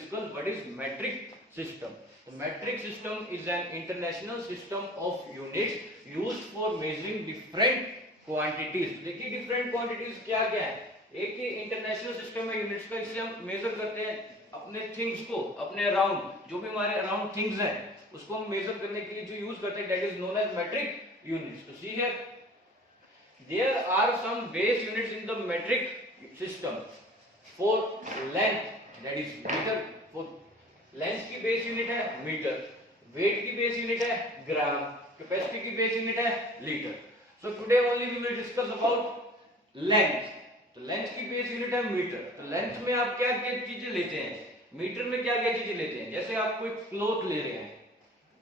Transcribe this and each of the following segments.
discuss what is metric system. The metric system is an international system of units used for measuring different quantities. देखिए different quantities क्या क्या है. एक ही international system है units का, इससे हम मेजर करते हैं अपने थिंग्स को, अपने अराउंड जो भी हमारे अराउंड थिंग्स हैं उसको हम मेजर करने के लिए जो यूज करते हैं that is known as metric units. तो see here there are some base units in the metric system. For length that is meter, for length की base unit है मीटर, weight की base unit है ग्राम, capacity की base unit है litre. So today only we will discuss about length. तो length की base unit है metre. तो लेंथ में आप क्या क्या चीजें लेते हैं, मीटर में क्या क्या चीजें लेते हैं. जैसे आप कोई क्लॉथ ले रहे हैं,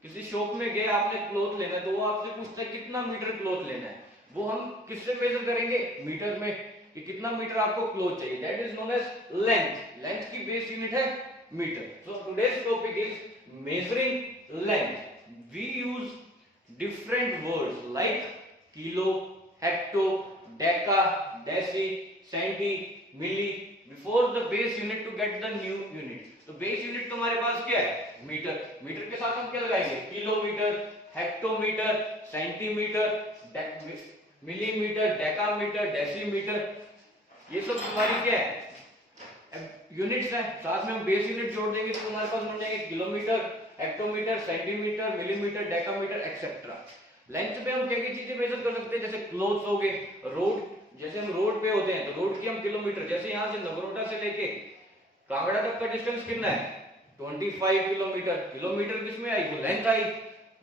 किसी शॉप में गए आपने क्लॉथ लेना है तो वो आपसे पूछता है कितना मीटर क्लॉथ लेना है. वो हम किससे मेजर करेंगे, मीटर में, कि कितना मीटर आपको क्लॉथ चाहिए. That is known as length. Length की बेस यूनिट है metre. So today's topic is measuring length. We use different words like kilo, hecto, deca, deci, centi, milli before the base unit to get the new unit. तो base unit तो हमारे पास क्या है, metre. Metre के साथ हम क्या लगाएंगे, kilometre, hectometre, centimetre, millimetre, decametre, decimetre. ये सब हमारी क्या है, यूनिट्स हैं. साथ में हम बेस यूनिट जोड़ देंगे तो हमारे पास बन जाएंगे kilometre, hectometre, centimetre, millimetre, decametre etcetera. Length पे हम क्या क्या चीजें मेजर कर सकते हैं, जैसे क्लोथ्स हो गए, रोड, जैसे हम रोड पे होते हैं तो रोड की हम किलोमीटर, जैसे यहाँ से नगरोटा से लेके कांगड़ा तक का डिस्टेंस कितना है 25 किलोमीटर. किलोमीटर किसमें आई, वो लेंथ आई,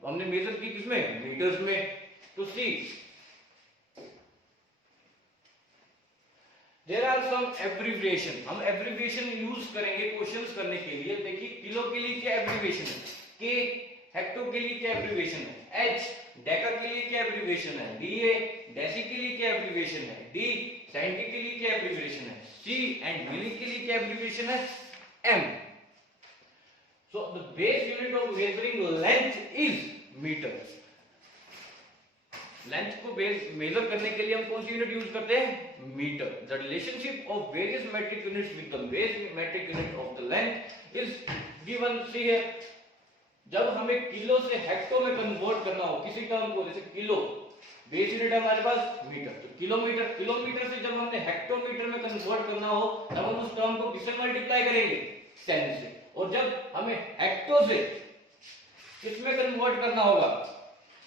हमने मेजर की किसमें, मीटर्स में. तो सी देयर आर सम एब्रिविएशन. हम एब्रिविएशन यूज करेंगे क्वेश्चंस करने के लिए. देखिए किलो के लिए क्या एब्रिविएशन है, के. हेक्टो के लिए क्या एब्रिविएशन है, एच. डेका के लिए क्या एब्रिविएशन है, डीए. डेसी के लिए क्या एब्रिविएशन है, डी. सेंटी के लिए क्या एब्रिविएशन है, सी. एंड मिली के लिए क्या एब्रिविएशन है, m. So the base unit of measuring length is metre. Length को मेजर करने के लिए हम कौन सी यूनिट यूज करते हैं, metre. The relationship of various metric units with the base metric unit of the length is given. See here, जब हमें किलो से हेक्टो में कन्वर्ट करना हो किसी टर्म को, जैसे किलो बेस यूनिट है हमारे पास मीटर, तो किलोमीटर. किलोमीटर से जब हमने हेक्टोमीटर में कन्वर्ट करना हो तब हम उस टर्म को किससे मल्टीप्लाई करेंगे, 10 से. और जब हमें हेक्टो से किसमें कन्वर्ट करना होगा,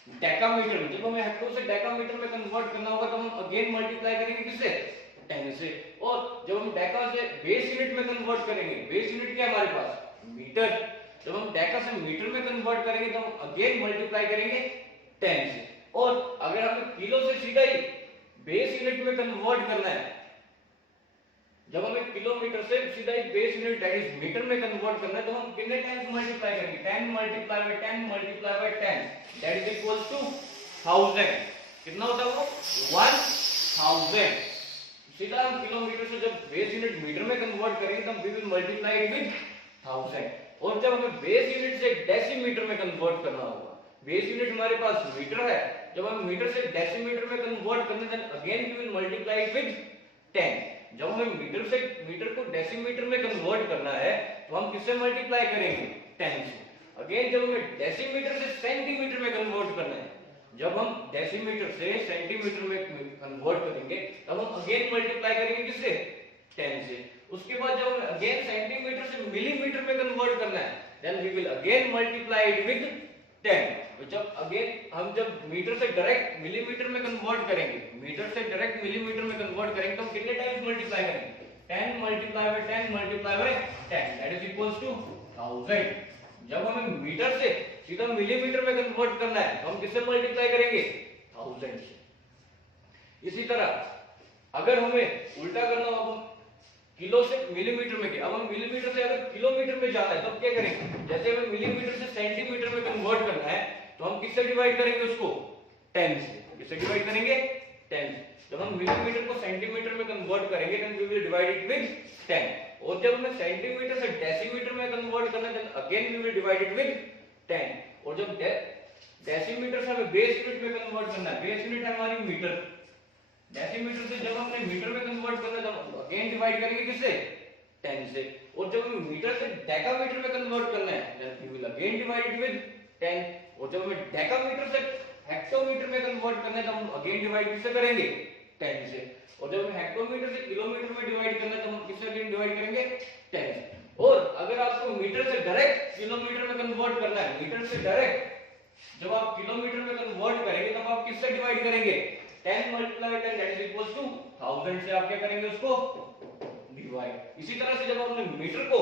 डेकामीटर में. जब हमें हेक्टो से डेकामीटर में कन्वर्ट करना होगा तो हम अगेन मल्टीप्लाई करेंगे किससे, 10 से. और जब हम डेका से बेस यूनिट में कन्वर्ट करेंगे, बेस यूनिट क्या है हमारे पास, मीटर. जब हम डेका से मीटर में कन्वर्ट करेंगे तो हम अगेन मल्टीप्लाई करेंगे 10 से. और अगर हमें किलो से सीधा ही बेस यूनिट में कन्वर्ट करना है, जब हमें किलोमीटर से सीधा ही base unit that is metre में कन्वर्ट करना है तो हम कितने टाइम्स मल्टीप्लाई करेंगे, 10 multiply by 10 multiply by 10 that is equals to 1000. कितना होता है वो, 1000. सीधा हम किलोमीटर से जब बेस यूनिट मीटर में कन्वर्ट करेंगे तो we will multiply it with 1000. और जब हमें बेस यूनिट से डेसीमीटर में कन्वर्ट करना होगा, बेस यूनिट हमारे पास मीटर है, जब हम मीटर से डेसीमीटर में कन्वर्ट करने then again we will multiply it with 10. जब हमें मीटर को डेसीमीटर में कन्वर्ट करना है तो हम किससे मल्टीप्लाई करेंगे, 10 से. अगेन जब हमें डेसीमीटर से सेंटीमीटर में कन्वर्ट करना है, जब हम डेसीमीटर से सेंटीमीटर में कन्वर्ट करेंगे तब हम अगेन मल्टीप्लाई करेंगे किससे, 10 से. उसके बाद जब अगेन सेंटीमीटर से मिलीमीटर में कन्वर्ट करना है then we will again multiply it with 10. तो जब अगेन हम जब मीटर से डायरेक्ट मिलीमीटर में कन्वर्ट करेंगे, मीटर से डायरेक्ट मिलीमीटर में कन्वर्ट करेंगे तो हम कितने टाइम्स मल्टीप्लाई करेंगे, 10 multiply by 10 multiply by 10 that is equals to 1000. जब हमें मीटर से सीधा मिलीमीटर में कन्वर्ट करना है तो हम किससे मल्टीप्लाई करेंगे, 1000 से. इसी तरह अगर हमें उल्टा करना हो, किलो से मिलीमीटर में गया, अब हम मिलीमीटर से अगर किलोमीटर में जाना है तब क्या करेंगे, जैसे हमें मिलीमीटर से सेंटीमीटर में कन्वर्ट करना है तो हम किससे डिवाइड करेंगे उसको, 10 से. किससे डिवाइड करेंगे, 10 से. जब हम मिलीमीटर को सेंटीमीटर में कन्वर्ट करेंगे then we will divide it with 10. और जब हमें सेंटीमीटर से डेसीमीटर में कन्वर्ट करना है then again we will divide it with 10. और जब डेसीमीटर से हमें बेस यूनिट में कन्वर्ट करना है, बेस यूनिट है हमारी मीटर, डेसीमीटर से जब हमने मीटर में कन्वर्ट करना है तो अगेन डिवाइड करेंगे किससे, 10 से. और जब हमें मीटर से डेकामीटर में कन्वर्ट करना है then we will again divide it with 10 और जब हमें डेकामीटर से हेक्टोमीटर में कन्वर्ट करना है तो हम अगेन डिवाइड किससे करेंगे 10 से और जब हमें हेक्टोमीटर से किलोमीटर में डिवाइड करना है तो हम किससे अगेन डिवाइड करेंगे 10 से। और अगर आपको मीटर से डायरेक्ट किलोमीटर में कन्वर्ट करना है मीटर से डायरेक्ट जब आप किलोमीटर में कन्वर्ट करेंगे तब आप किससे डिवाइड करेंगे 10 multiply 10 that is equals to 1000 से आप क्या करेंगे उसको डिवाइड। इसी तरह से जब आपने मीटर को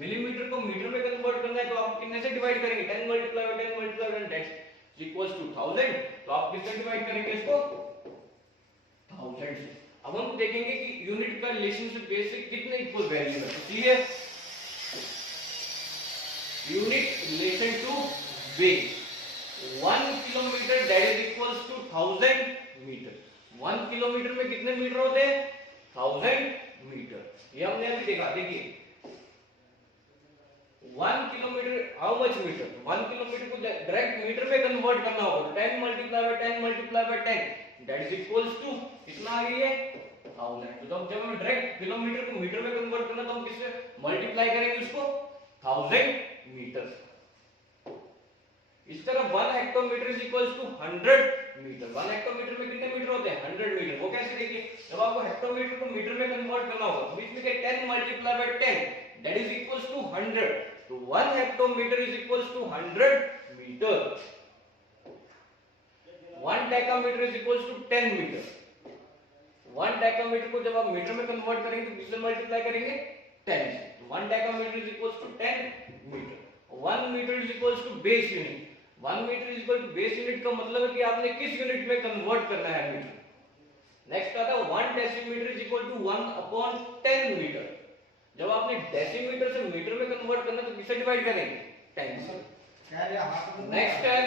मिलीमीटर को मीटर में कन्वर्ट करना है तो आप कितने से डिवाइड करेंगे 10 multiply 10 multiply 10 that is equals to 1000 तो आप किससे डिवाइड करेंगे इसको 1000 से। अब हम देखेंगे कि यूनिट का रिलेशनशिप बेस से कितने इक्वल वैल्यू है। तो ये unit relation to base 1 kilometre that is equals to 1000 metre. 1 kilometre में कितने मीटर होते हैं 1000 मीटर। ये हमने अभी देखा देखिए 1 kilometre how much metre 1 kilometre को डायरेक्ट मीटर में कन्वर्ट करना होगा 10 multiply by 10 multiply by 10 that is equals to कितना आ गई है 1000। तो जब हमें डायरेक्ट किलोमीटर को मीटर में कन्वर्ट करना तो हम किससे मल्टीप्लाई करेंगे उसको 1000 मीटर। इस तरह 1 hectometre is equals to 100 metre. 1 hectometre में कितने मीटर होते हैं 100 मीटर। वो कैसे देखिए जब आपको हेक्टोमीटर को मीटर में कन्वर्ट करना होगा तो इसमें क्या 10 multiply by 10 that is equals to 100। तो 1 hectometre is equals to 100 metre. 1 decametre is equals to 10 metre. 1 decametre को जब आप मीटर में कन्वर्ट करेंगे तो किससे मल्टीप्लाई करेंगे 10 से। तो 1 decametre is equals to 10 metre. 1 metre is equals to base unit. 1 metre is equal to base unit का मतलब है कि आपने किस यूनिट में कन्वर्ट करना है मीटर। नेक्स्ट आता है 1 decimetre is equal to 1/10 metre. जब आपने डेसीमीटर से मीटर में कन्वर्ट करना तो किससे डिवाइड करेंगे 10 से। नेक्स्ट है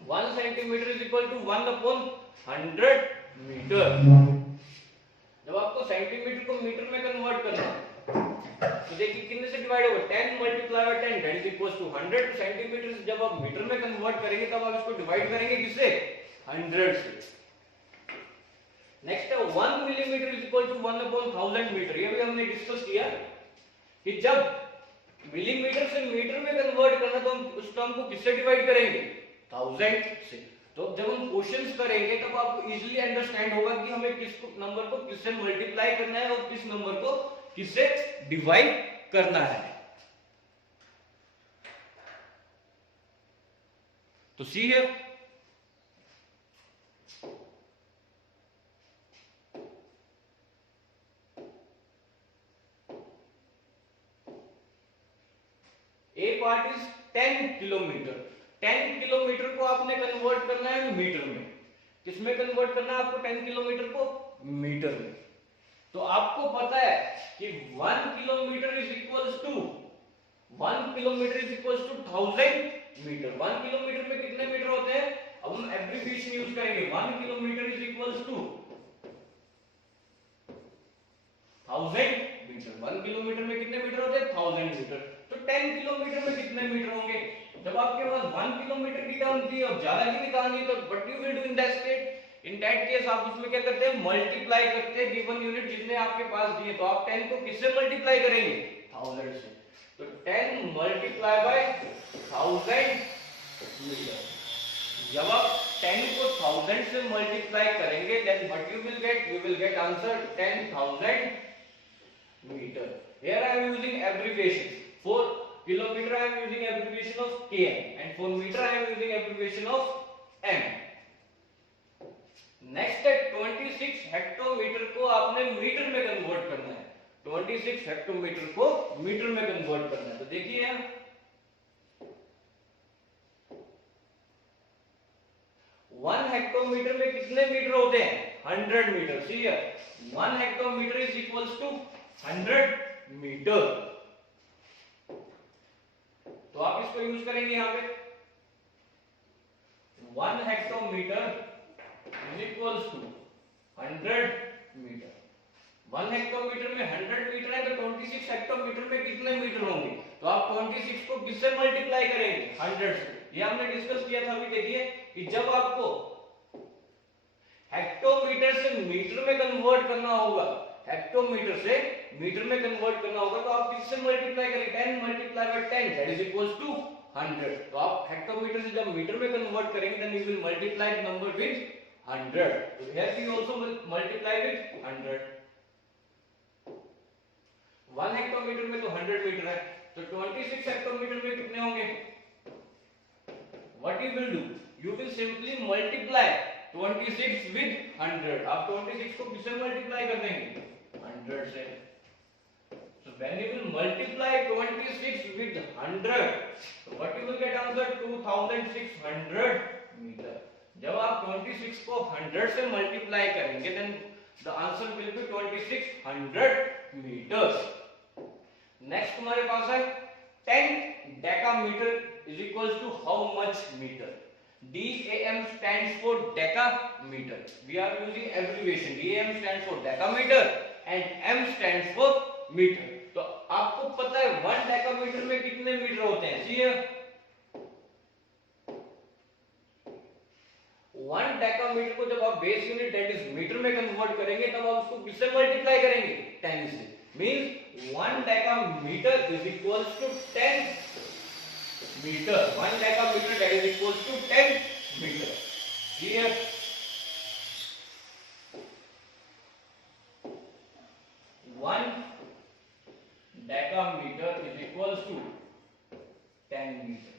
1 centimetre is equal to 1/100 metre. जब आपको सेंटीमीटर को मीटर में कन्वर्ट करना तो देखिए कितने से डिवाइड होगा 10 multiply by 10 that is equals to 100। Centimetre से जब आप मीटर में कन्वर्ट करेंगे तब आप इसको डिवाइड करेंगे किससे 100 से। नेक्स्ट है 1 millimetre is equal to 1/1000 metre. ये भी हमने डिस्कस किया कि जब मिलीमीटर से मीटर में कन्वर्ट करना तो हम उस टर्म को किससे डिवाइड करेंगे 1000 से। तो जब हम क्वेश्चंस करेंगे तब आपको इजीली अंडरस्टैंड होगा कि हमें किस नंबर को किससे मल्टीप्लाई करना है और किस नंबर को किससे डिवाइड करना है। तो सी है ए पार्ट इज 10 किलोमीटर। 10 किलोमीटर को आपने कन्वर्ट करना है मीटर में। किसमें कन्वर्ट करना है आपको 10 किलोमीटर को मीटर में। तो आपको पता है कि 1 kilometre is equals to 1 kilometre is equals to 1000 metre. 1 kilometre में कितने मीटर होते हैं। अब हम एब्रिविएशन यूज करेंगे 1 kilometre is equals to 1000 metre. 1 kilometre में कितने मीटर होते हैं 1000 मीटर। तो 10 किलोमीटर में कितने मीटर होंगे। जब आपके पास 1 किलोमीटर की टर्म थी और ज्यादा की निकालनी तो what you will do in that state in that case आप उसमें क्या करते हैं मल्टीप्लाई करते हैं गिवन यूनिट जितने आपके पास दिए। तो आप 10 को किससे मल्टीप्लाई करेंगे 1000 से। तो 10 मल्टीप्लाई बाय 1000 मीटर। जब आप 10 को 1000 से मल्टीप्लाई करेंगे then what you will get answer 10000 metre. Here I am using abbreviation. For kilometer I am using abbreviation of km and for meter I am using abbreviation of m. Next है 26 hectometre को आपने metre में convert करना है। 26 hectometre को metre में convert करना है। तो देखिए 1 हेक्टोमीटर में कितने मीटर होते हैं 100 metre. See here 1 hectometre is equals to 100 metre. तो आप इसको यूज करेंगे यहां पे 1 hectometre is equals to 100 metre. 1 hectometre में 100 मीटर है तो 26 हेक्टोमीटर में कितने मीटर होंगे। तो आप 26 को किससे मल्टीप्लाई करेंगे 100 से। ये हमने डिस्कस किया था अभी। देखिए कि जब आपको हेक्टोमीटर से मीटर में कन्वर्ट करना होगा हेक्टोमीटर से मीटर में कन्वर्ट करना होगा तो आप किससे मल्टीप्लाई करेंगे, 10 multiply by 10 that is equals to 100। तो आप हेक्टोमीटर से जब मीटर में कन्वर्ट करेंगे then you will multiply the number with 100। तो here we also multiply with 100। 1 hectometre में तो 100 मीटर है, तो 26 हेक्टोमीटर में कितने होंगे? What you will do? You will simply multiply 26 with 100। आप 26 को किससे मल्टीप्लाई कर देंगे? 100 से। So when you will multiply 26 with 100, so what you will get answer? 2600 meter। जब आप 26 को 100 से मल्टीप्लाई करेंगे then the answer will be 2600 meters। Next हमारे पास है 10 decametre is equals to how much meter? DAM stands for decameter। We are using abbreviation। DAM stands for decameter and M stands for meter। तो आपको पता है 1 decametre में कितने metre होते हैं? See here 1 डेकामीटर को जब आप base unit that is metre में कन्वर्ट करेंगे तब आप उसको किससे मल्टीप्लाई करेंगे? 10 से। Means 1 decametre is equals to 10 meter। 1 decameter that is equals to 10 meter। Here 1 decameter is equals to 10 meter।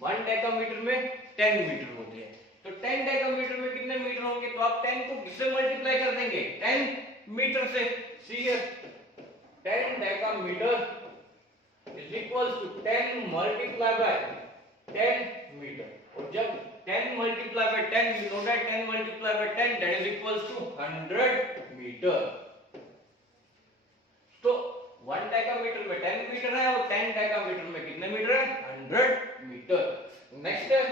1 decameter में 10 मीटर होते हैं, तो 10 डेकामीटर में कितने मीटर होंगे? तो आप 10 को किससे मल्टीप्लाई कर देंगे? 10 मीटर से। See here 10 decametre is equals to 10 multiply by 10 meter। और जब 10 multiply by 10 you know that 10 multiply by 10 that is equals to 100 meter। तो 1 डेकामीटर में 10 मीटर है और 10 डेकामीटर में कितने मीटर है? 100 मीटर। नेक्स्ट है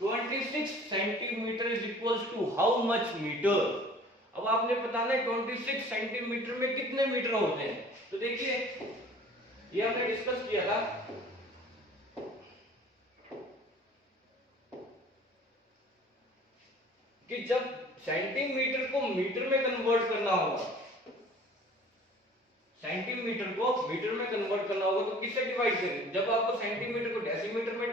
26 centimetre is equals to how much meter। अब आपने बताना है 26 सेंटीमीटर में कितने मीटर होते हैं। तो देखिए ये हमने डिस्कस किया था कि जब सेंटीमीटर को मीटर में कन्वर्ट करना होगा, सेंटीमीटर को मीटर में कन्वर्ट करना होगा तो किससे डिवाइड करें? जब आपको सेंटीमीटर को डेसीमीटर में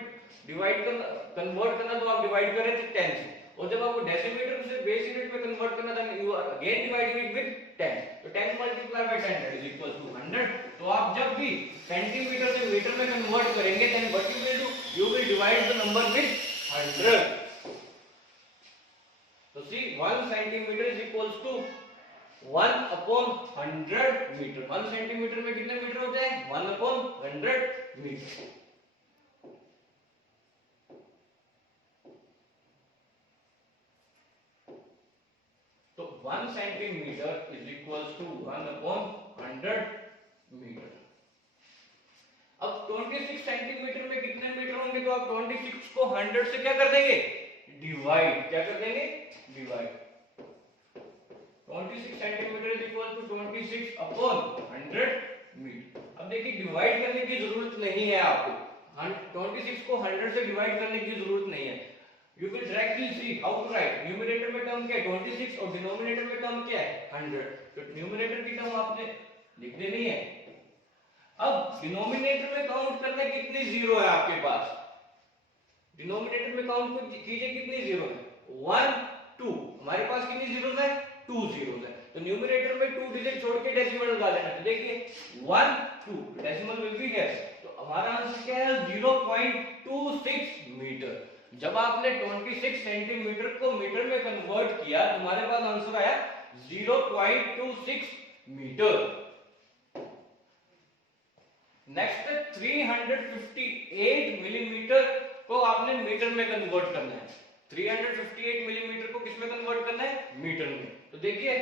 डिवाइड करना कन्वर्ट करना तो आप डिवाइड करें 10 से, और जब आपको डेसीमीटर से बेस यूनिट में कन्वर्ट करना था you are again dividing it with 10। तो 10 multiply by 10 that is equal to 100। तो आप जब भी सेंटीमीटर से मीटर में कन्वर्ट करेंगे then what you will do? You will divide the number with 100। तो see 1 centimetre is equals to 1 upon 100 metre. 1 centimetre में कितने मीटर होते हैं? 1 upon 100 मीटर। तो 1 centimetre is equals to 1 upon 100 metre. अब 26 सेंटीमीटर में कितने मीटर होंगे? तो आप 26 को 100 से क्या कर देंगे? डिवाइड। क्या कर देंगे? Divide. 26 centimetre is equal to 26 upon 100 metre. अब देखिए डिवाइड करने की जरूरत नहीं है आपको, 26 को 100 से डिवाइड करने की जरूरत नहीं है। You will directly see how to write. Numerator में टर्म क्या है? 26 और डिनोमिनेटर में टर्म क्या है? 100। तो न्यूमरेटर की टर्म आपने लिख देनी है। अब डिनोमिनेटर में काउंट करना कितनी जीरो है आपके पास? डिनोमिनेटर में काउंट कीजिए कितनी जीरो है? 1 2। हमारे पास कितनी जीरोस है? 2 जीरोस है। तो न्यूमरेटर में 2 डिजिट छोड़ के डेसिमल लगा लेना। तो देखिए 1 2 डेसिमल विल बी हियर। तो हमारा आंसर क्या है? 0.26 मीटर। जब आपने 26 सेंटीमीटर को मीटर में कन्वर्ट किया तो हमारे पास आंसर आया 0.26 मीटर। नेक्स्ट 358 मिलीमीटर को आपने मीटर में कन्वर्ट करना है। 358 मिलीमीटर को किस में कन्वर्ट करना है? मीटर में। तो देखिए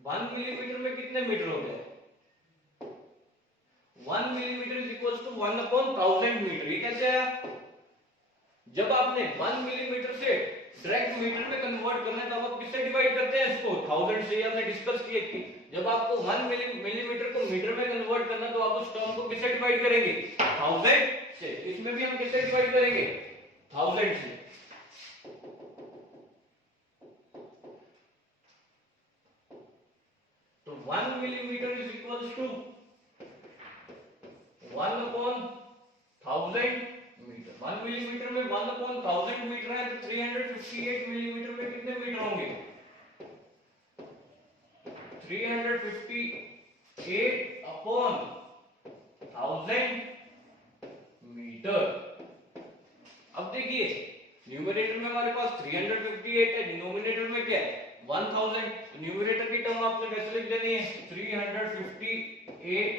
1 मिलीमीटर में कितने मीटर होते हैं? 1 millimetre is equals to 1 upon 1000 metre. ये कैसे आया? जब आपने 1 मिलीमीटर से डायरेक्ट मीटर में कन्वर्ट करना है तो आप किससे डिवाइड करते हैं इसको? 1000 से। हमने डिस्कस किया कि जब आपको 1 मिलीमीटर को मीटर में कन्वर्ट करना तो आप उस टर्म को किससे डिवाइड करेंगे? 1000 से। इसमें भी हम किससे डिवाइड करेंगे? 1000 से। 1 millimeter is equals to 1 upon 1000 metre. 1 millimetre में 1 upon 1000 मीटर है, तो 358 मिलीमीटर में कितने मीटर होंगे? 358 upon 1000 मीटर. अब देखिए न्यूमरेटर में हमारे पास 358 है, डिनोमिनेटर में क्या है 1000. तो न्यूमरेटर की टर्म आपने कैसे लिख देनी है 358,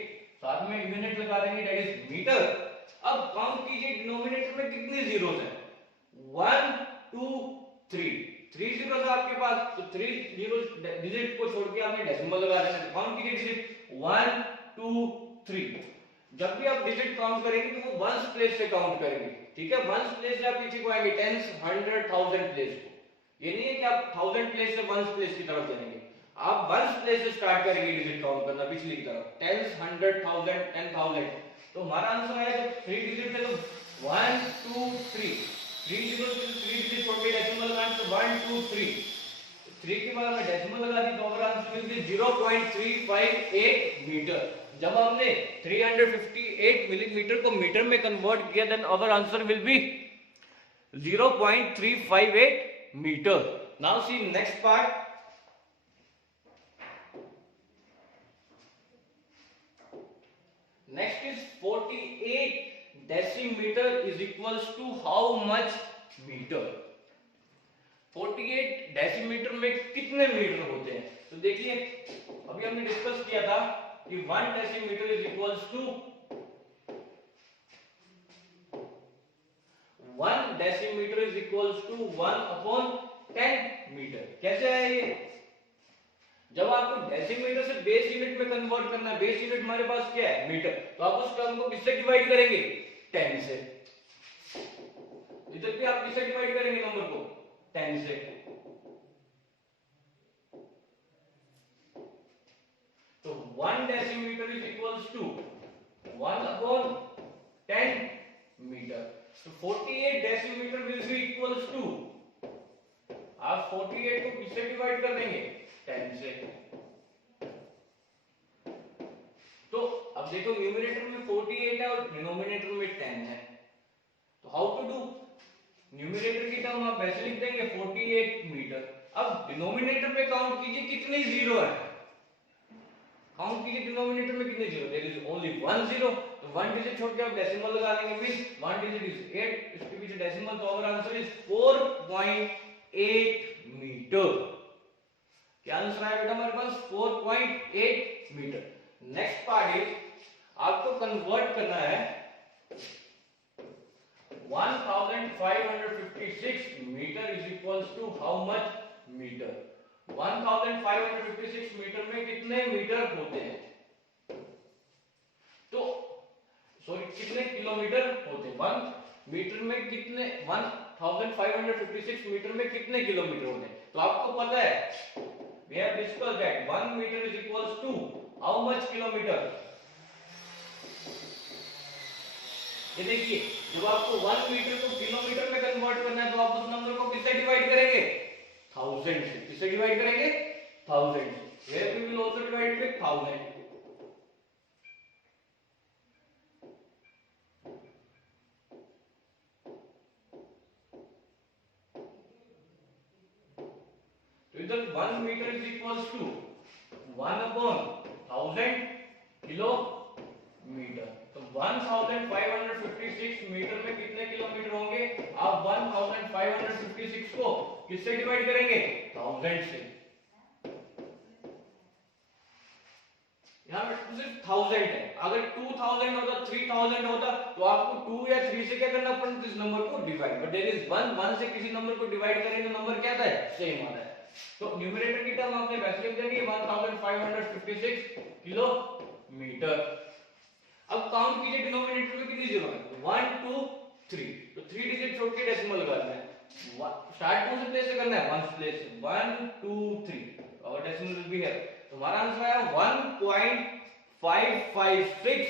साथ में यूनिट लगा देंगे दैट इज मीटर. अब काउंट कीजिए डिनोमिनेटर में कितनी जीरोस हैं 1 2 3 3 जीरोस आपके पास, तो 3 जीरोस डिजिट को छोड़ के आपने डेसिमल लगा देना. काउंट कीजिए डिजिट 1 2 3. जब भी आप डिजिट काउंट करेंगे तो वो वंस प्लेस से काउंट करेंगे. ठीक है, वंस प्लेस से आप पीछे को आएंगे टेंस 100 1000 प्लेस को. ये नहीं है कि आप 1000 प्लेस से वंस प्लेस की तरफ जाएंगे, आप वंस प्लेस से स्टार्ट करेंगे डिजिट काउंट करना पिछली की तरफ टेंस 100 1000 10000. तो हमारा आंसर आया जब 3 डिजिट है तो 1 2 3 3 जीरो से 3 डिजिट छोड़ के डेसिमल लगाएं तो 1 2 3 3 के बाद हमें डेसिमल लगा दी तो हमारा आंसर मिल गया 0.358 मीटर. जब हमने 358 मिलीमीटर को मीटर में कन्वर्ट किया then our answer will be 0.358 metre. Now see next part. Next is 48 decimeter is equals to how much meter? 48 decimetre में कितने मीटर होते हैं? तो देखिए अभी हमने डिस्कस किया था कि 1 decimetre is equals to 1 decimetre is equals to 1 upon 10 metre. कैसे है ये? जब आपको डेसीमीटर से बेस यूनिट में कन्वर्ट करना है, बेस यूनिट हमारे पास क्या है मीटर, तो आप उस टर्म को किससे डिवाइड करेंगे 10 से. इधर भी आप किससे डिवाइड करेंगे नंबर को 10 से. तो 1 decimetre is equals to 1 upon 10 metre. तो 48 decimetre will be equals to, आप 48 को किससे डिवाइड कर देंगे 10 से. तो अब देखो न्यूमरेटर में 48 है और डिनोमिनेटर में 10 है. तो हाउ टू डू? न्यूमरेटर की टर्म आप वैसे लिख देंगे 48 मीटर. अब डिनोमिनेटर पे काउंट कीजिए कितने जीरो है. काउंट कीजिए डिनोमिनेटर में कितने zero, there is only 1 zero. तो 1 डिजिट छोड़ के आप डेसिमल लगा लेंगे मींस 1 डिजिट इज 8, इसके पीछे डेसिमल, तो आवर आंसर इज 4.8 मीटर. क्या आंसर आया बेटा हमारे पास 4.8 मीटर. नेक्स्ट पार्ट इज आपको कन्वर्ट करना है 1556 metre is equals to how much metre. 1556 metre में कितने मीटर होते हैं? तो सॉरी कितने किलोमीटर होते हैं? 1 मीटर में कितने 1556 मीटर में कितने किलोमीटर होते हैं? तो आपको पता है we have discussed that 1 meter is equals to how much kilometer. ये देखिए जब आपको 1 मीटर को किलोमीटर में कन्वर्ट करना है तो आप उस नंबर को किससे डिवाइड करेंगे 1000 से. किससे डिवाइड करेंगे 1000 से. Here we will also divide with 1000. तो इधर 1 metre is equals to 1 upon 1000 kilometre. तो 1556 मीटर में कितने किलोमीटर होंगे? आप 1556 को किससे डिवाइड करेंगे 1000 से. यहाँ पे सिर्फ 1000 है. अगर 2000 होता 3000 होता तो आपको 2 या 3 से क्या करना पड़ता इस नंबर को डिवाइड. बट देयर इज 1 से किसी नंबर को डिवाइड करेंगे तो नंबर क्या आता है सेम आता है. तो न्यूमरेटर की टर्म आपने वैसे लिख देनी है 1556 किलोमीटर. अब काउंट कीजिए डिनोमिनेटर में कितनी जीरो है 1 2 3. तो 3 डिजिट छोड़ के डेसिमल लगाना है. स्टार्ट कौन से प्लेस से करना है 1 प्लेस से 1 2 3. और डेसिमल विल बी हियर. तो हमारा आंसर आया 1.556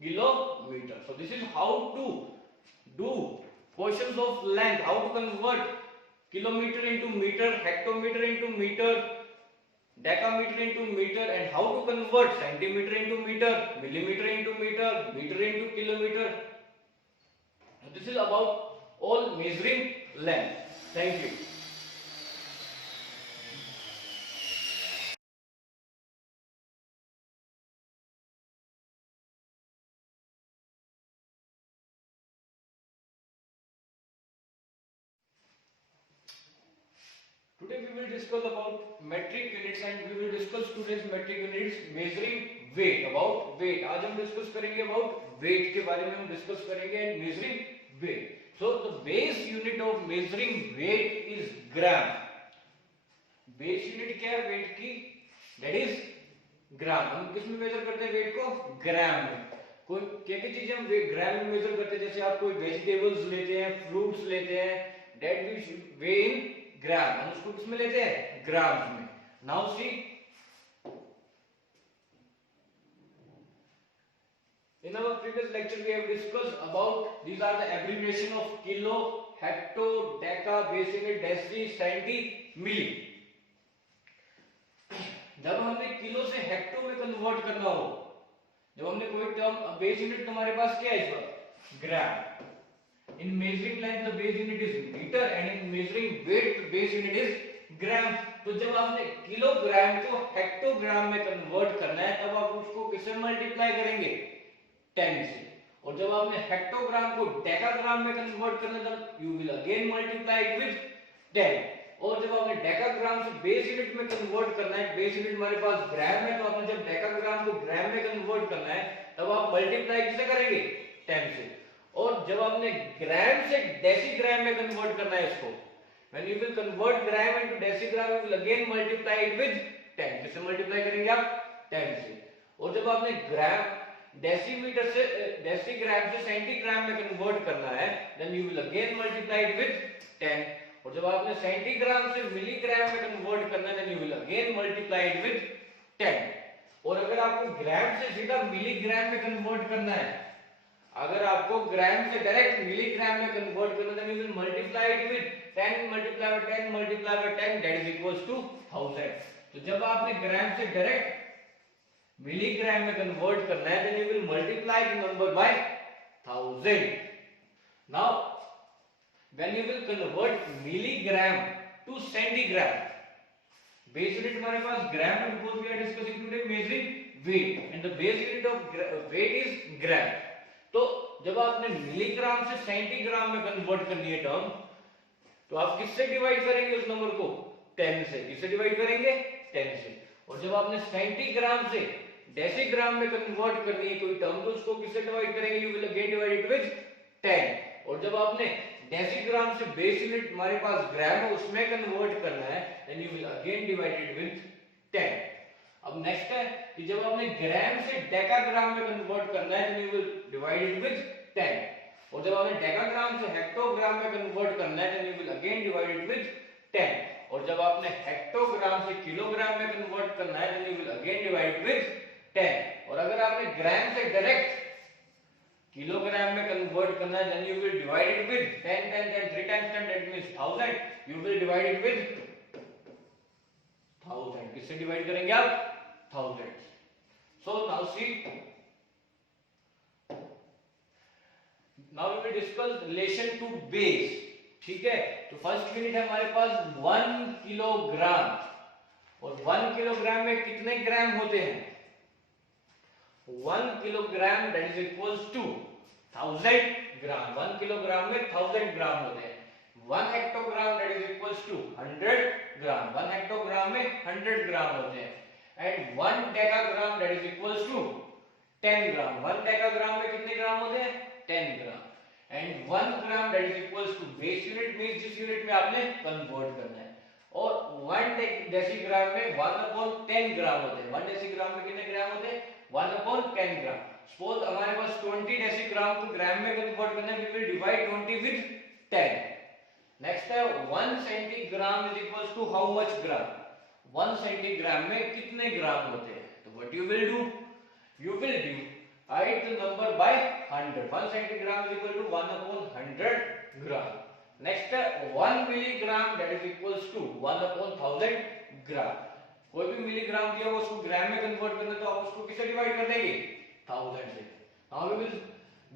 kilometre. So this is how to do questions of length, how to convert kilometer into meter, hectometer into meter, decameter into meter, and how to convert centimeter into meter, millimeter into meter, meter into kilometer. This is about all measuring length. Thank you. Today we will discuss about metric units, and we will discuss today's metric units measuring weight. About weight आज हम discuss करेंगे, about weight के बारे में हम discuss करेंगे, and measuring weight. So the base unit of measuring weight is gram. Base unit क्या है weight की? That is gram. हम किस में measure करते हैं weight को? gram में. कोई क्या क्या चीजें हम ग्राम में मेजर करते हैं? जैसे आप कोई वेजिटेबल्स लेते हैं, फ्रूट्स लेते हैं, that we should weigh in ग्राम. हम उसको किसमें लेते हैं? ग्राम्स में. Now see, in our previous lecture we have discussed about these are the abbreviation of kilo, hecto, deca, base unit, deci, centi, milli. जब हमने किलो से हेक्टो में कन्वर्ट करना हो, जब हमने कोई टर्म, बेस यूनिट तुम्हारे पास क्या है इस वक्त? ग्राम. In measuring length the base unit is meter, and in measuring weight the base unit is gram. तो जब आपने किलोग्राम को हेक्टोग्राम में कन्वर्ट करना है तब आप उसको किससे मल्टीप्लाई करेंगे? 10 से. और जब आपने हेक्टोग्राम को डेकाग्राम में कन्वर्ट करना है तब you will again multiply it with 10. और जब आपने डेकाग्राम से बेस यूनिट में कन्वर्ट करना है, बेस यूनिट हमारे पास ग्राम है, तो आपने जब डेकाग्राम को ग्राम में कन्वर्ट करना है तब आप मल्टीप्लाई किससे करेंगे? 10 से. और जब आपने ग्राम से डेसीग्राम में कन्वर्ट करना है इसको, when you will convert gram into decigram you will again multiply it with 10. किससे मल्टीप्लाई करेंगे आप? 10 से. और जब आपने ग्राम डेसीमीटर से डेसीग्राम से सेंटीग्राम में कन्वर्ट करना है then you will again multiply it with 10. और जब आपने सेंटीग्राम से मिलीग्राम में कन्वर्ट करना है then you will again multiply it with 10. और अगर आपको ग्राम से सीधा मिलीग्राम में कन्वर्ट करना है, अगर आपको ग्राम से डायरेक्ट मिलीग्राम में कन्वर्ट करना है then you will multiply it with 10 multiply by 10 multiply by 10 that is equals to 1000. तो जब आपने ग्राम से डायरेक्ट मिलीग्राम में कन्वर्ट करना है then you will multiply the number by 1000. Now when you will convert milligram to centigram, base unit हमारे पास ग्राम है because we are discussing today measuring weight, and the base unit of weight is gram. तो जब आपने milligram से centigram में convert करनी है term, तो आप किससे डिवाइड करेंगे उस नंबर को? 10 से. किससे डिवाइड करेंगे? 10 से. और जब आपने सेंटीग्राम से डेसीग्राम में कन्वर्ट करनी है कोई टर्म, तो उसको किससे डिवाइड करेंगे? You will again divide it with 10. और जब आपने डेसीग्राम से बेस यूनिट हमारे पास ग्राम है उसमें कन्वर्ट करना है then you will again divide it with 10. अब नेक्स्ट है कि जब आपने ग्राम से डेकाग्राम में कन्वर्ट करना है then you will divide it with 10. और जब आपने डेकाग्राम से हेक्टोग्राम में कन्वर्ट करना है then you will again divide it with 10. और जब आपने हेक्टोग्राम से किलोग्राम में कन्वर्ट करना है then you will again divide it with 10. और अगर आपने ग्राम से डायरेक्ट किलोग्राम में कन्वर्ट करना है then you will divide it with 10 10 10 3 times 10 that means 1000. You will divide it with 1000. किससे डिवाइड करेंगे आप? 1000. So now see, now we will discuss relation to base. ठीक है, तो फर्स्ट यूनिट है हमारे पास 1 किलोग्राम. और 1 किलोग्राम में कितने ग्राम होते हैं? 1 kilogram that is equals to 1000 gram. 1 kilogram में 1000 ग्राम होते हैं. 1 hectogram that is equals to 100 gram. 1 hectogram में 100 ग्राम होते हैं. And 1 decagram that is equals to 10 gram. 1 decagram में कितने ग्राम होते हैं? 10 ग्राम. And 1 gram that is equals to base unit means जिस यूनिट में आपने कन्वर्ट करना है. और 1 डेसीग्राम में 1/10 ग्राम होते हैं. 1 डेसीग्राम में कितने ग्राम होते हैं? 1/10 ग्राम. सपोज हमारे पास 20 डेसीग्राम को ग्राम में कन्वर्ट करना है, we will divide 20 with 10. Next है 1 centigram is equals to how much gram? 1 centigram में कितने ग्राम होते हैं? तो what you will do? You will divide the number by 100. 1 centigram is equal to 1/100 gram. Next 1 milligram that is equals to 1/1000 gram. कोई भी milligram दिया वो उसको ग्राम में कन्वर्ट करना है तो आप उसको किससे डिवाइड कर देंगे 1000 से. Now we will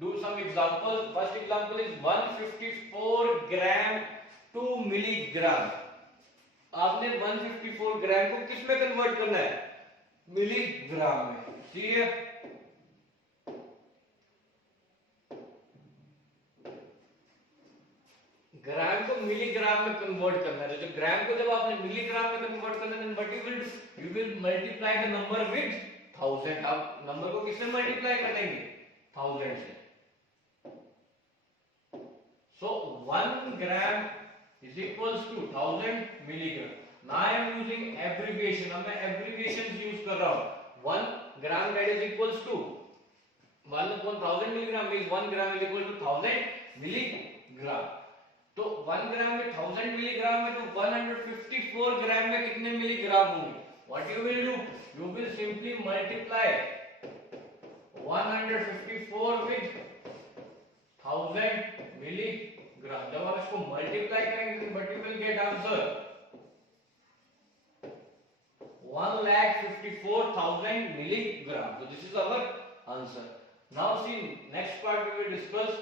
do some examples. First example is 154 gram to milligram. आपने 154 ग्राम को किस में कन्वर्ट करना है मिलीग्राम में. ठीक है, ग्राम को मिलीग्राम में कन्वर्ट करना है. तो ग्राम को जब आपने मिलीग्राम में कन्वर्ट करना है then what you will multiply the number with 1000. आप नंबर को किससे मल्टीप्लाई कर देंगे 1000 से. So 1 gram is equals to 1000 milligram. Now I am using abbreviation. अब मैं abbreviations use कर रहा हूँ. 1 gram that is equals to 1/1000 milligram means 1 gram is equal to 1000 milligram. तो 1 ग्राम में 1000 मिलीग्राम में तो 154 ग्राम में कितने मिलीग्राम होंगे. What you will do? You will simply multiply 154 with 1000 milligram. जब आप इसको मल्टीप्लाई करेंगे but you will get answer 1,54,000 milligram. So this is our answer. Now see next part we will discuss.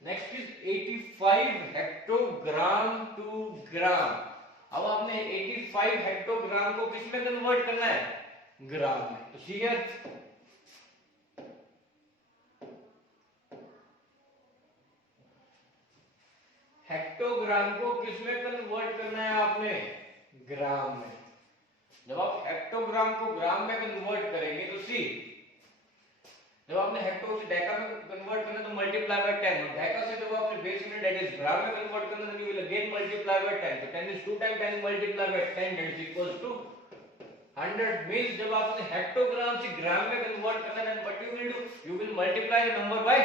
Next is 85 hectogram to gram. अब आपने 85 hectogram को किस में convert करना है ग्राम में. तो ठीक है, हेक्टोग्राम को किस में कन्वर्ट करना है आपने ग्राम में. जब आप हेक्टोग्राम को ग्राम में कन्वर्ट करेंगे तो सी जब आपने हेक्टो से डेका में कन्वर्ट करना तो मल्टीप्लाई बाय 10. डेका से जब आपने base unit that is gram में कन्वर्ट करना तो you will again multiply by 10. तो 10 is 2 times 10 multiply by 10 that is equals to 100. Means जब आपने हेक्टोग्राम से ग्राम में कन्वर्ट करना है what you will do you will multiply the number by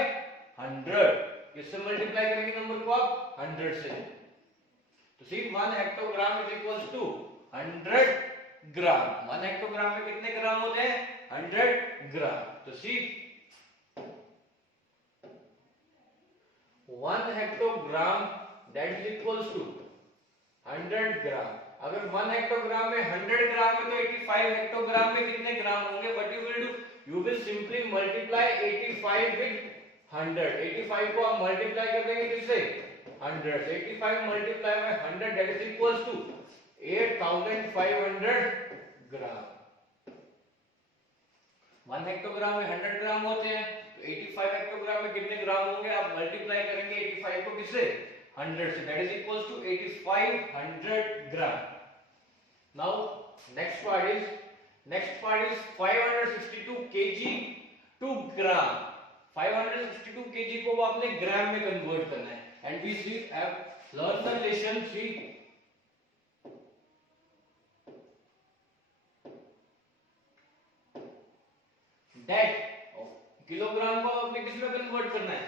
100. किससे मल्टीप्लाई करेंगे नंबर को आप 100 से. तो see 1 hectogram is equals to 100 gram. 1 hectogram में कितने ग्राम होते हैं 100 ग्राम. तो see 1 hectogram that is equals to 100 gram. अगर 1 हेक्टोग्राम में 100 ग्राम है तो 85 हेक्टोग्राम में कितने ग्राम होंगे. What you will do you will simply multiply 85 with 100. 85 को आप मल्टीप्लाई कर देंगे किससे 100 से. 85 multiply by 100 that is equals to 8500 gram. 1 hectogram में 100 ग्राम होते हैं तो 85 हेक्टोग्राम में कितने ग्राम होंगे आप मल्टीप्लाई करेंगे 85 को किससे 100 से. That is equals to 8500 gram. Now next part is 562 kg to gram. 562 kg को आपने ग्राम में कन्वर्ट करना है. And we see have learn the relation. See that kilogram को आपने किस में कन्वर्ट करना है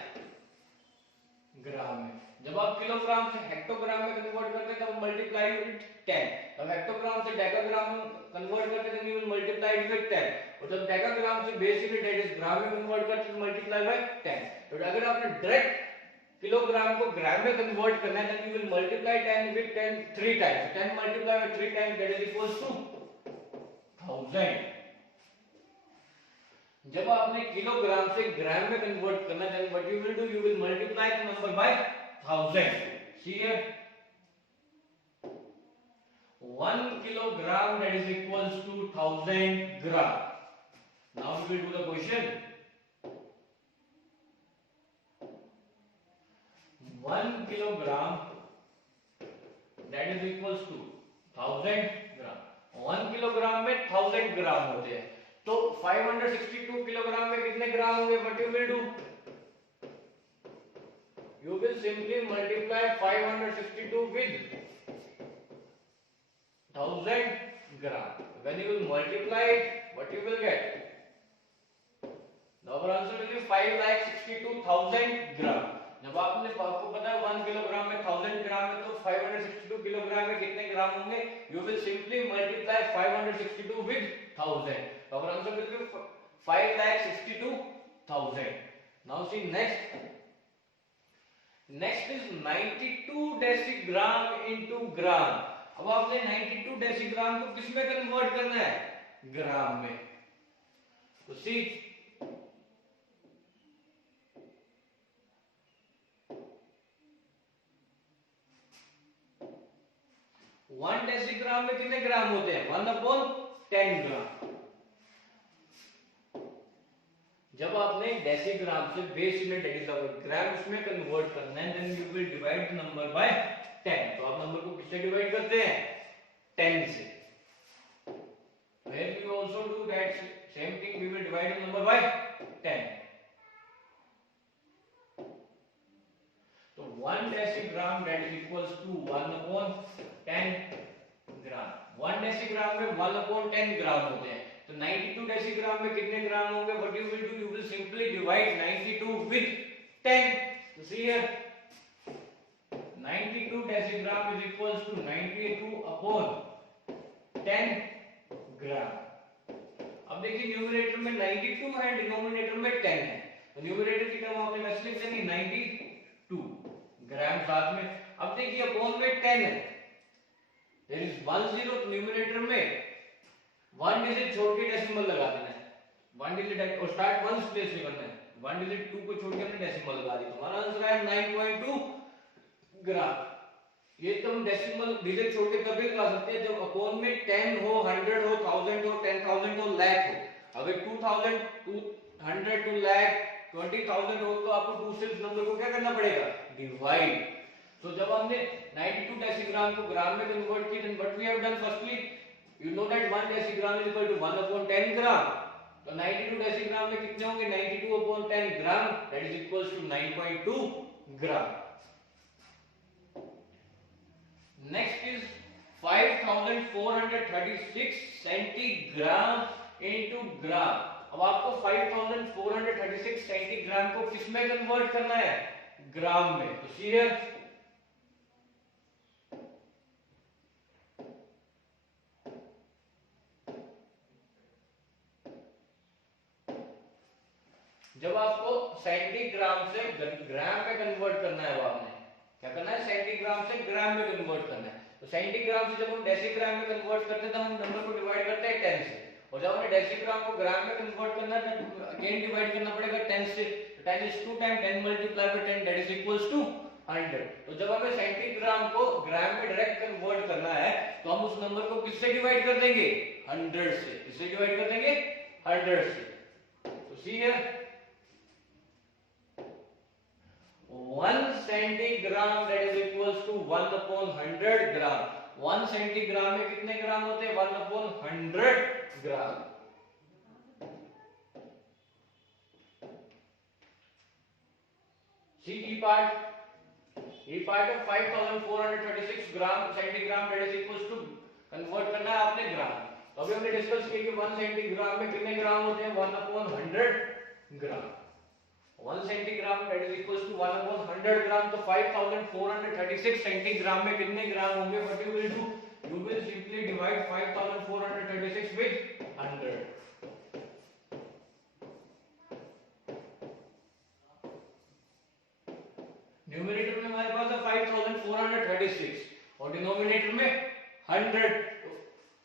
ग्राम में. जब आप किलोग्राम से हेक्टोग्राम में कन्वर्ट करते हैं तब मल्टीप्लाई विद 10. तब हेक्टोग्राम से डेकाग्राम में कन्वर्ट करते हैं तो यू विल मल्टीप्लाई विद 10. और जब डेकाग्राम से base unit that is gram में कन्वर्ट करते हैं तो मल्टीप्लाई बाय 10. तो अगर आपने डायरेक्ट किलोग्राम को ग्राम में कन्वर्ट करना है then you will multiply 10 with 10 3 times. 10 multiply by 3 times that is equals to 1000. जब आपने किलोग्राम से ग्राम में कन्वर्ट करना है what you will do you will multiply the number bye 1000. C here 1 kilogram that is equals to 1000 gram. Now we will do the question. 1 kilogram that is equals to 1000 gram. 1 kilogram में 1000 ग्राम होते हैं तो 562 kilogram में कितने ग्राम होंगे. What you will do you will simply multiply 562 with 1000 gram. When you will multiply it, what you will get? The answer will be 5,62,000 gram. जब आपने आपको पता है 1 किलोग्राम में 1000 ग्राम है तो 562 किलोग्राम में कितने ग्राम होंगे. You will simply multiply 562 with 1000. Our answer will be 5,62,000. Now see next. Next is 92 decigram into gram. अब आपने 92 डेसीग्राम को किस में कन्वर्ट करना है? ग्राम में। तो सी 1 डेसीग्राम में कितने ग्राम होते हैं? 1/10 ग्राम। जब आपने डेसीग्राम से base unit that is our gram उसमें कन्वर्ट करना है, then you will divide the number by 10। तो आप नंबर को किससे डिवाइड करते हैं? 10 से। Here we also do that same thing, we will divide the number by 10. So 1 decigram that is equals to 1/10 gram. 1 decigram में 1/10 ग्राम होते हैं। तो 92 डेसीग्राम में कितने ग्राम होंगे? What you will do, you will simply divide 92 with 10. So see here, 92 decigram is equals to 92/10 ग्राम। अब देखिए numerator में 92 है, डिनोमिनेटर में 10 है, तो न्यूमरेटर की टर्म आपने वैसे लिख देंगे 92 ग्राम साथ में। अब देखिए अपॉन में 10 है, देयर इज 10, न्यूमरेटर में 1 डिजिट छोड़ के डेसिमल लगा देना है। 1 डिजिट और स्टार्ट 1 प्लेस में करना है। 1 डिजिट 2 को छोड़ के हमने डेसिमल लगा दी, तो हमारा आंसर है 9.2 ग्राम। ये तो हम डेसिमल डिजिट छोड़ के कभी लगा सकते हैं जब अपॉन में 10 हो, 100 हो, 1000 हो, 10,000 हो, लाख हो। अगर 2000, 200 टू लाख, 20,000 हो तो आपको 2 से इस नंबर को क्या करना पड़ेगा? डिवाइड। तो जब हमने 92 डेसीग्राम को ग्राम में कन्वर्ट किया, then what we have done, firstly you know that 1 decigram is equal to 1/10 gram. तो 92 डेसीग्राम में कितने होंगे? 92/10 gram, that is equals to 9.2 gram. Next is 5436 centigram into gram. अब आपको 5436 सेंटीग्राम को किस में कन्वर्ट करना है? ग्राम में। तो सी हियर, जब आपको सेंटीग्राम से ग्राम में कन्वर्ट करना है, अब आपने क्या करना है? सेंटीग्राम से ग्राम में कन्वर्ट करना है। तो सेंटीग्राम से जब हम डेसीग्राम में कन्वर्ट करते हैं तो हम नंबर को डिवाइड करते हैं 10 से, और जब हमें डेसीग्राम को ग्राम में कन्वर्ट करना है तो अगेन डिवाइड करना पड़ेगा 10 से। 10 is 2 time 10 multiply by 10 that is equals to 100। तो जब हमें सेंटीग्राम को ग्राम में डायरेक्ट कन्वर्ट करना है तो हम उस नंबर को किससे डिवाइड कर देंगे? 100 से। किससे डिवाइड कर देंगे? 100 से। तो see here, 1 centigram that is equals to 1/100 gram. 1 centigram में कितने ग्राम होते हैं? 1/100 gram. See E part of 5436 gram centigram that is equals to convert करना है आपने ग्राम। तो अभी हमने डिस्कस किया कि 1 सेंटीग्राम में कितने ग्राम होते हैं? 1/100 gram. 1 centigram that is equals to 1/100 ग्राम। तो 5436 सेंटीग्राम में कितने ग्राम होंगे? What you will do, you will simply divide 5436 with 100। Numerator में हमारे पास है 5436 और डिनोमिनेटर में 100।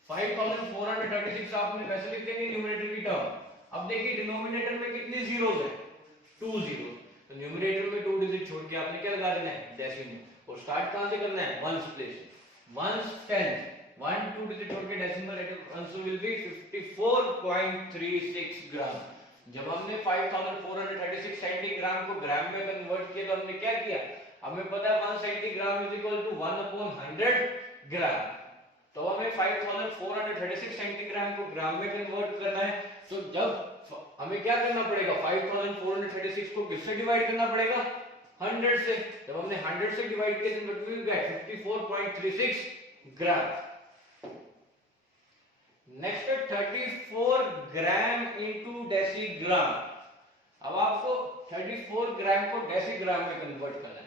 5436 आपने वैसे लिख देंगे न्यूमरेटर की टर्म। अब देखिए डिनोमिनेटर में कितनी जीरोस है? 2 जीरो। तो न्यूमरेटर में 2 डिजिट छोड़ के आपने क्या लगा देना है? डेसिमल। और स्टार्ट कहां से करना है? 1 प्लेस। 1 10 1 2 डिजिट छोड़ के डेसिमल, आंसर विल बी 54.36 ग्राम। जब हमने 5436 सेंटीग्राम को ग्राम में कन्वर्ट किया तो हमने क्या किया? हमें पता है 1 सेंटीग्राम इज इक्वल टू 1/100 ग्राम। तो हमें 5436 सेंटीग्राम को ग्राम में कन्वर्ट करना है। तो जब हमें क्या करना पड़ेगा? 5436 को किससे डिवाइड करना पड़ेगा? 100 से। जब हमने 100 से डिवाइड किया तो we will get 54.36 gram. Next है 34 ग्राम इनटू डेसीग्राम। अब आपको 34 ग्राम को डेसीग्राम में कन्वर्ट करना है।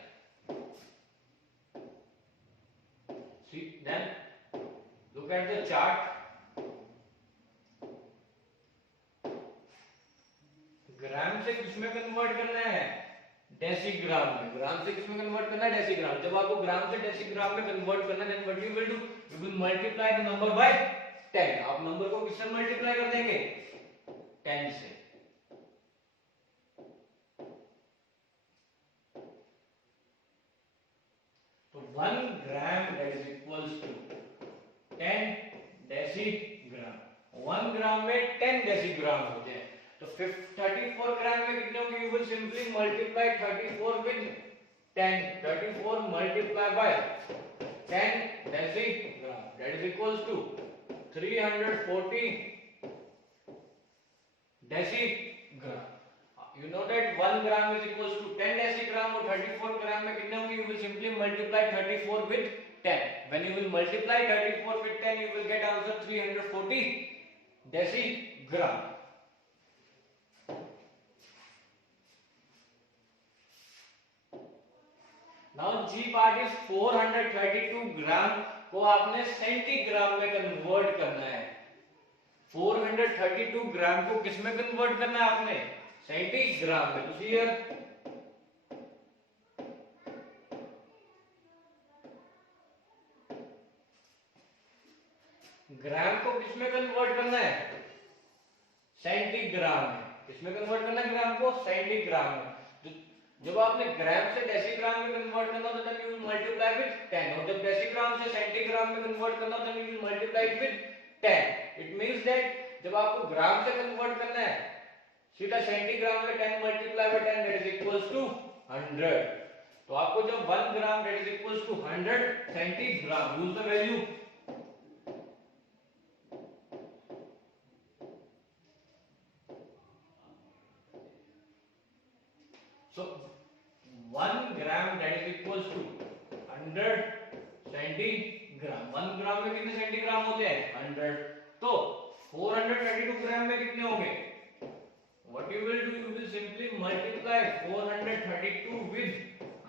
See then look at the chart. Gram से किसमें कन्वर्ट करना है? डेसीग्राम में, ग्राम से किसमें कन्वर्ट करना है, डेसीग्राम। जब आपको ग्राम से डेसीग्राम में कन्वर्ट करना है, then what you will do, you will multiply the number by 10। आप नंबर को किससे मल्टीप्लाई कर देंगे, 10 से। तो 1 gram that is equals to 10 decigram. 1 gram में 10 डेसीग्राम होते हैं। तो 34 ग्राम में कितने होंगे, you will simply multiply 34 with 10, 34 multiply by 10 decigram that is equals to 340 decigram. You know that 1 gram is equals to 10 decigram और 34 ग्राम में कितने होंगे, you will simply multiply 34 with 10. When you will multiply 34 with 10, you will get answer 340 decigram. Now G part is 432 ग्राम को आपने centigram में convert करना है। 432 ग्राम को किसमें कन्वर्ट करना है आपने, सेंटीग्राम में। तो हियर ग्राम को किसमें कन्वर्ट करना है, सेंटीग्राम में। किसमें कन्वर्ट करना है ग्राम को, सेंटीग्राम में। जब आपने ग्राम से डेसीग्राम में कन्वर्ट करना होता है, then you will multiply with 10, और जब डेसीग्राम से सेंटीग्राम में कन्वर्ट करना होता है, then you will multiply with 10। It means that जब आपको ग्राम से कन्वर्ट करना है, सीधा सेंटीग्राम में 10 multiply by 10 that is equals to 100। तो आपको जब 1 gram that is equals to 100 centigram, use the value. So 1 gram that is equals to 100 centigram. 1 gram में कितने सेंटीग्राम होते हैं, 100। तो 432 ग्राम में कितने होंगे, what you will do, you will simply multiply 432 with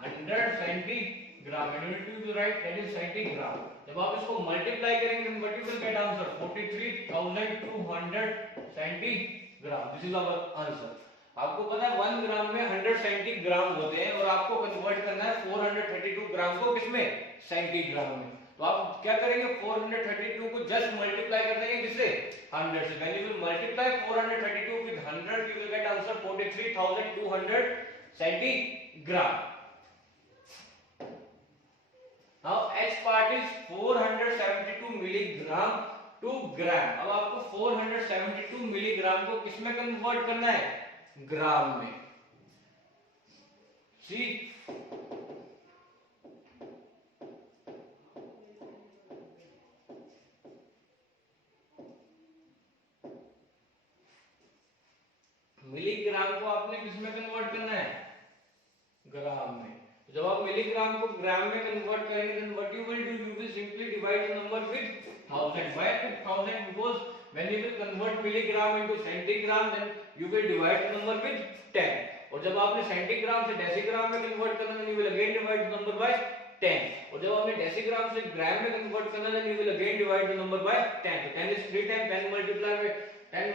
100 centigram and you will write that is centigram. जब आप इसको मल्टीप्लाई करेंगे, then what you will get answer 43,200 centigram. This is our answer. आपको पता है 1 ग्राम में 100 सेंटीग्राम होते हैं और आपको कन्वर्ट करना है 432 ग्राम को किसमें, सेंटीग्राम में। तो आप क्या करेंगे, 432 को जस्ट मल्टीप्लाई कर देंगे किससे, 100 से। When you will multiply 432 with 100, you will get answer 43,200 centigram. Now H part is 472 milligram to gram. अब आपको 472 मिलीग्राम को किसमें कन्वर्ट करना है, ग्राम में। सी मिलीग्राम को आपने किसमें कन्वर्ट करना है, ग्राम में। तो जब आप मिलीग्राम को ग्राम में कन्वर्ट करेंगे, then what you will do, you will simply divide the number with 1000. Why with 1000? Because when you will convert milligram into centigram, then you will divide the number with 10. और जब आपने centigram से decigram में convert करना है, then you will again divide the number by 10. और जब आपने डेसीग्राम से ग्राम में कन्वर्ट करना है, then you will again divide the number by 10. So 10 is 3 times, 10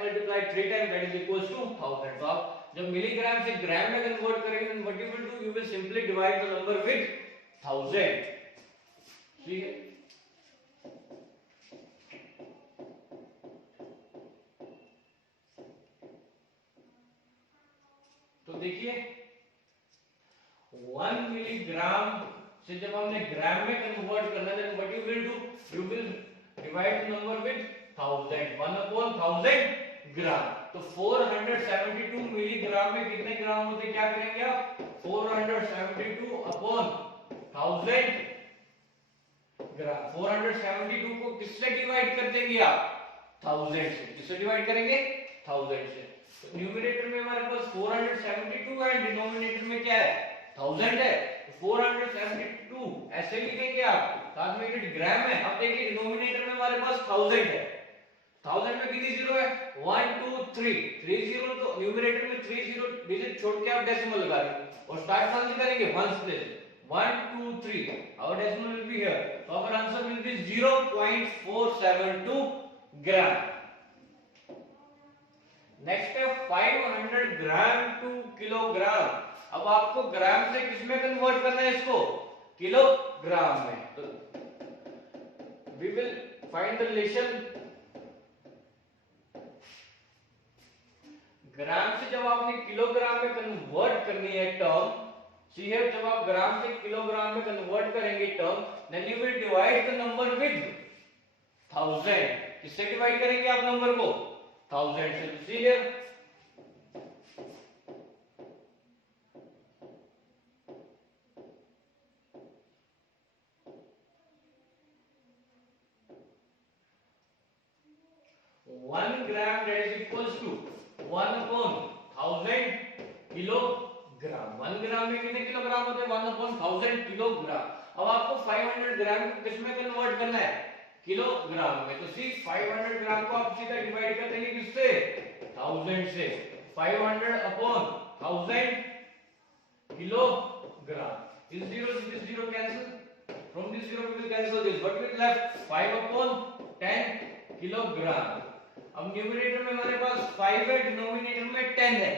multiply 3 times, that is equals to 1000. तो आप जब मिलीग्राम से ग्राम में कन्वर्ट करेंगे, then what you will do, you will simply divide the number with 1000. ठीक है। तो देखिए 1 मिलीग्राम से जब हमने ग्राम में कन्वर्ट करना है, then what you will do, you will divide the number with 1000, 1 upon 1000 ग्राम। तो 472 मिलीग्राम में कितने ग्राम होते, क्या करेंगे आप, 472 अपॉन 1000 ग्राम। 472 को किससे डिवाइड कर देंगे आप, 1000 से। किससे डिवाइड करेंगे, 1000 से। तो न्यूमरेटर में हमारे पास 472 है, डिनोमिनेटर में क्या है, 1000 है। 472 ऐसे लिखेंगे आप, साथ में यूनिट ग्राम है। अब देखिए डिनोमिनेटर में हमारे पास 1000 है, 1000 में कितनी जीरो है, 1 2 3 3 जीरो। तो न्यूमरेटर में 3 जीरो डिजिट छोड़ के आप डेसिमल लगा देंगे और स्टार्ट कहां से करेंगे, 1 place, 1 2 3, our decimal will be here. तो our answer will be 0.472 gram. Next है 500 ग्राम टू किलोग्राम। अब आपको ग्राम से किस में कन्वर्ट करना है इसको, किलोग्राम में। तो we will find the relation gram से जब आपने किलोग्राम में कन्वर्ट करनी है टर्म, सी है जब आप ग्राम से किलोग्राम में कन्वर्ट करेंगे term, then you will divide the number with 1000। किससे डिवाइड करेंगे आप नंबर को, 1000 से। See here 1 gram that is equals to 1 upon 1000 kilogram. 1 gram में कितने किलोग्राम होते हैं, 1 upon 1000 किलोग्राम। अब आपको 500 ग्राम को किस में कन्वर्ट करना है, किलोग्राम में। तो सी 500 ग्राम को आप सीधा डिवाइड कर देंगे किससे, 1000 से। 500 upon 1000 kilogram. This zero cancel. From this zero we will cancel this. What will left, 5 upon 10 kilogram. अब न्यूमरेटर में हमारे पास 5 है, डिनोमिनेटर में 10 है।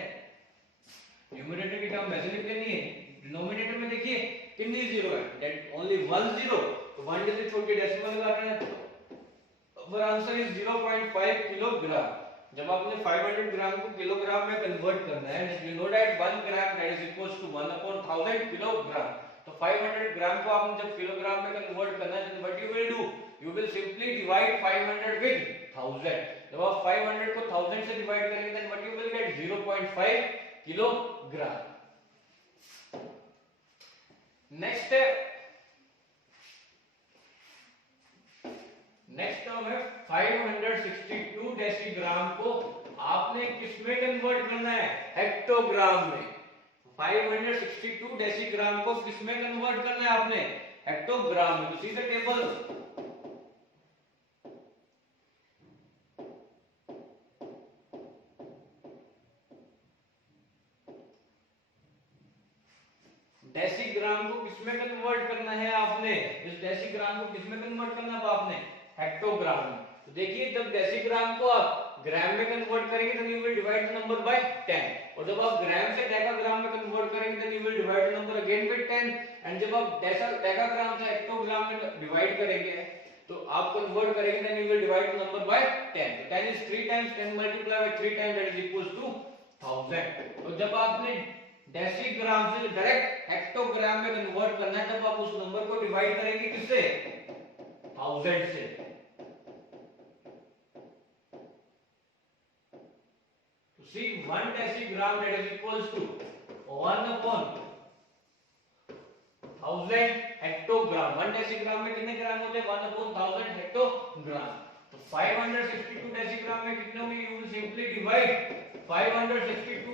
न्यूमरेटर की टर्म वैसे लिख लेनी है, डिनोमिनेटर में देखिए कितनी जीरो है, दैट ओनली 1 जीरो। तो 1 डिजिट छोड़ के डेसिमल लगाना है, और आंसर इज 0.5 किलोग्राम। जब आपने 500 ग्राम को किलोग्राम में कन्वर्ट करना है, you know that 1 gram that is equals to 1 upon 1000 kilogram. तो 500 ग्राम को आपने जब किलोग्राम में कन्वर्ट करना है, तो what you will do, you will simply divide 500 with 1000। जब आप 500 को 1000 से डिवाइड करेंगे, then what you will get 0.5 kilogram. Next term है 562 डेसीग्राम को आपने किस में कन्वर्ट करना है, हेक्टोग्राम में। 562 डेसीग्राम को किस में कन्वर्ट करना है आपने, हेक्टोग्राम में। सी द टेबल, डेसीग्राम को किसमें कन्वर्ट करना है आपने, इस डेसीग्राम को किसमें कन्वर्ट करना है आपने, हेक्टोग्राम में। तो देखिए जब डेसीग्राम को आप ग्राम में कन्वर्ट करेंगे तो you will divide the number by 10, और जब आप ग्राम से डेकाग्राम में कन्वर्ट करेंगे तो you will divide the number again by 10, and जब आप डेकाग्राम से हेक्टोग्राम में डिवाइड करेंगे तो आप कन्वर्ट करेंगे then you will divide the number by 10। तो 10 is 3 times 10 multiplied by 3 times that is equals to 1000। तो जब आपने डेसीग्राम से डायरेक्ट हेक्टोग्राम में कन्वर्ट करना है, तब आप उस नंबर को डिवाइड करेंगे किससे, 1000 से। तो see 1 decigram that is equals to 1 upon 1000 hectogram. 1 decigram में कितने ग्राम होते हैं, 1 अपॉन 1000 हेक्टोग्राम। तो 562 डेसीग्राम में कितने होंगे, you will simply divide 562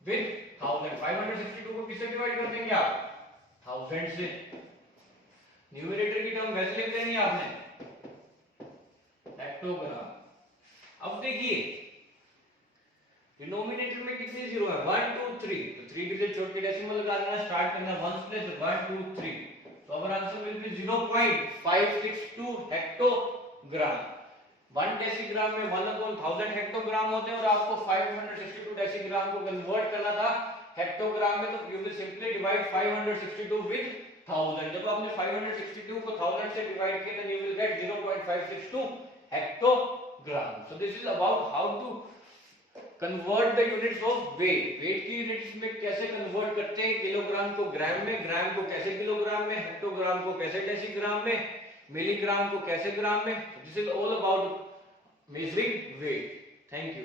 with 1000। 562 को किससे डिवाइड कर देंगे आप, 1000 से। न्यूमरेटर की टर्म वैसे लिख देनी है आपने, हेक्टोग्राम। अब देखिए डिनोमिनेटर में कितने जीरो है, 1 2 3। तो 3 डिजिट छोड़ के डेसिमल लगा देना, स्टार्ट करना 1 प्लस 1 2 3। तो our answer will be 0.562 hectogram. 1 decigram में 1 अपॉन 1000 हेक्टोग्राम होते हैं, और आपको 562 डेसीग्राम को कन्वर्ट करना था हेक्टोग्राम में। तो you will simply divide 562 with 1000। जब आपने 562 को 1000 से डिवाइड किया तो you will get 0.562 hectogram. So this is about how to convert the units of weight. Weight की यूनिट्स में कैसे कन्वर्ट करते हैं, किलोग्राम को ग्राम में, ग्राम को कैसे किलोग्राम में, हेक्टोग्राम को कैसे डेसीग्राम में, मिलीग्राम को कैसे ग्राम में। This is all about measuring weight. Thank you.